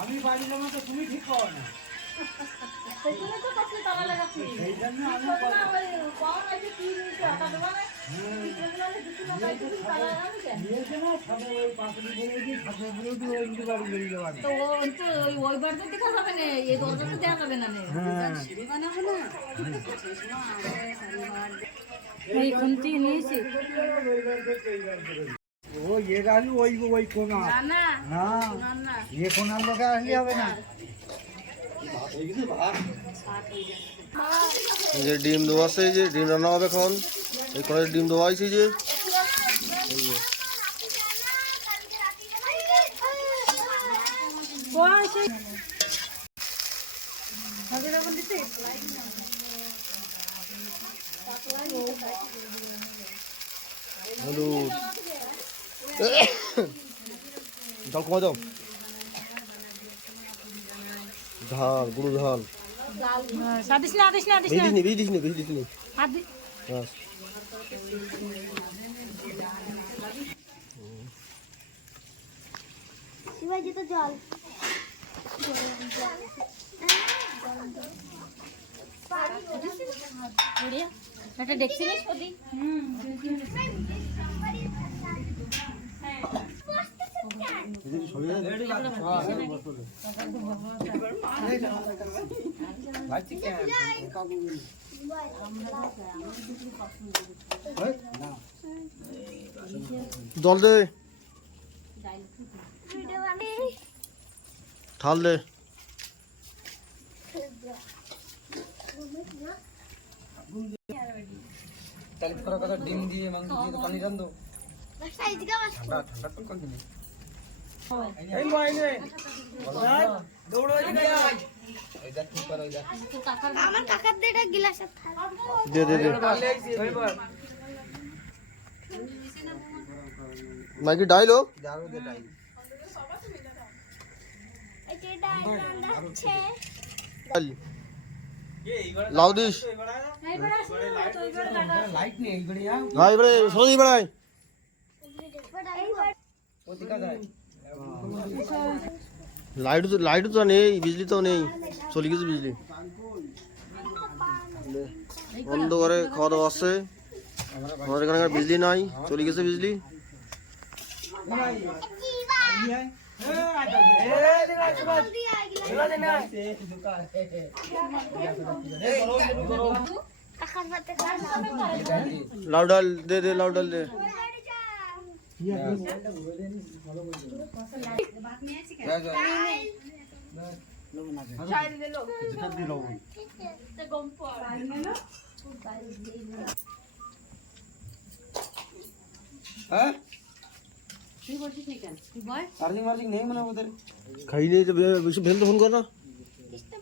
আমি বাড়ি যাবো তো তুমি ঠিক করো না। ওই এর আলু ওই কোনা না, এ কোনার লোকে আসলে হবে না। এই যে ডিম দেওয়া আছে, এই যে ডিম রান্না হবে এখন। এই কোনায় ডিম দেওয়া হয়েছে যে হলুদ জল কমা দাও, ঝাল গুঁড়ো ঝাল বেশি দিস নি বাস। শিবাজি তো জল একটা দেখছি না সদি জল দে, ঢাল দে। ডিম দিয়ে মাংস দিয়ে পানি রান্ধো ঠান্ডা ঠান্ডা তো কর দিবি। এই ভাই নে দৌড়ো এই দেখ কি করো, এই দেখ আমার কাকার দেটা গিলাসে দে দে দে মাইকি ডাইলো দারু দে ডাই এটা ডান্ডাচ্ছে লাউ দিস লাইট নেই बढ़िया ভাই এবারে সরি বাড়াই ওদিকে যায়। লাইট তো নেই, বিজলি তো নেই, চলে গেছে বিজলি। অন্ধকারে খাওয়া দাওয়া আছে, আমাদের এখানে বিজলি নাই, চলে গেছে বিজলি। লাউ ডাল দে দে, লাউ ডাল দে। चार्जिंग नहीं मना उधर खाई नहीं तो विशु बहन तो फोन कर ना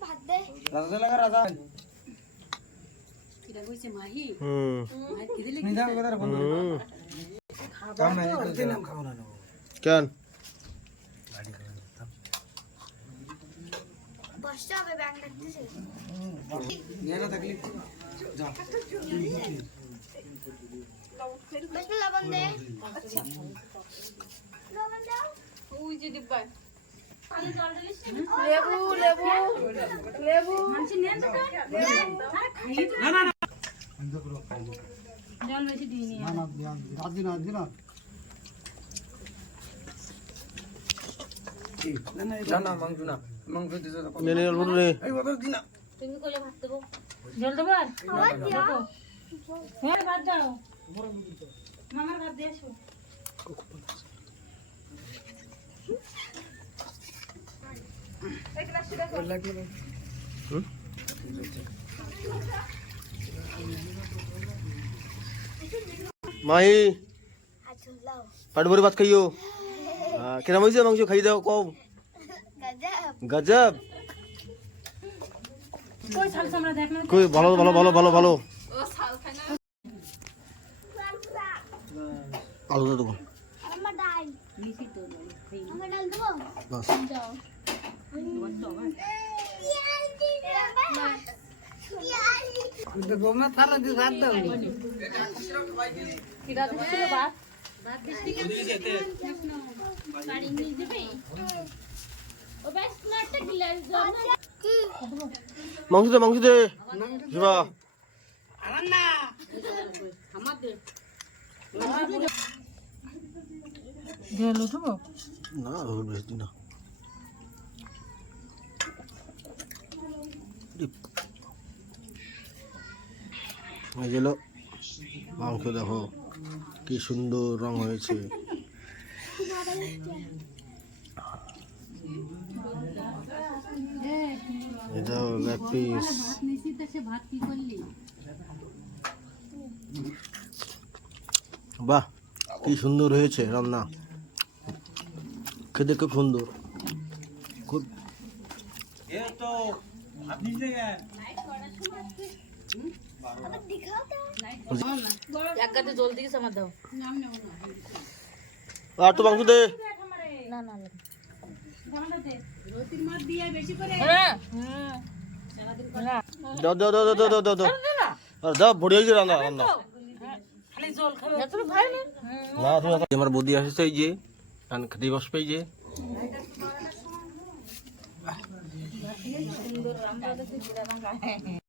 ভাত দে राजा लगा राजा निदान उधर फोन काम है करते नाम खाओ ना क्या বসতে হবে ব্যাগ লাগতেছে ये ना तकलीफ जा বস লবণ দে আচ্ছা লবণ দাও ওই যে ডিব্বায় লেবু লেবু লেবু মানছি নেন তো আরে খাই না না না জল বেশি দিই নি না দিনা না না না মাংস দিতে তো ने ने बोल रे এই ওদের দিনা তুমি কোলে ভাত দেবো জল দেবো আর হ্যাঁ ভাত দাও মামার ভাত দিয়ে আসো माही আচ্ছা লাও पेट भरी बात खाइयो केना मइसे मांस खाई दाओ को গজব गजब কই শাল সামরা দেখ না कोई ভালো ভালো ভালো ভালো ভালো আলু দাও দেবো আমার ডাল মিশি তো আমার ডাল দেবো বাস যাও तो गोमा थारा दे साथ दो কিরা দিছিল ভাত ভাত দিছি বাড়ি নিয়ে যাবে ও বেশ না একটা গ্লাস দাও না মাংস দে শিবা দিয়ে লুটবো না রোল বেশি দিন না এই গেল মাংস দেখো কি সুন্দর রং হয়েছে এটা লেগ পিস বাহ কি সুন্দর হয়েছে রান্না খেতে খুব সুন্দর খুব ये तो আপনি যে এক গাতে জল দিকে সামার দাও আর তো মাংস দে না না দাও দাও দাও দাও দাও দাও দাও আর দাও বড়ি হয়েছে রান্না রান্না খালি জল খাবে তুমি খাই না না তুমি আমার বৌদি আসছে এই যে কান খেতে বসবে এই যে সুন্দর আমরা দেখি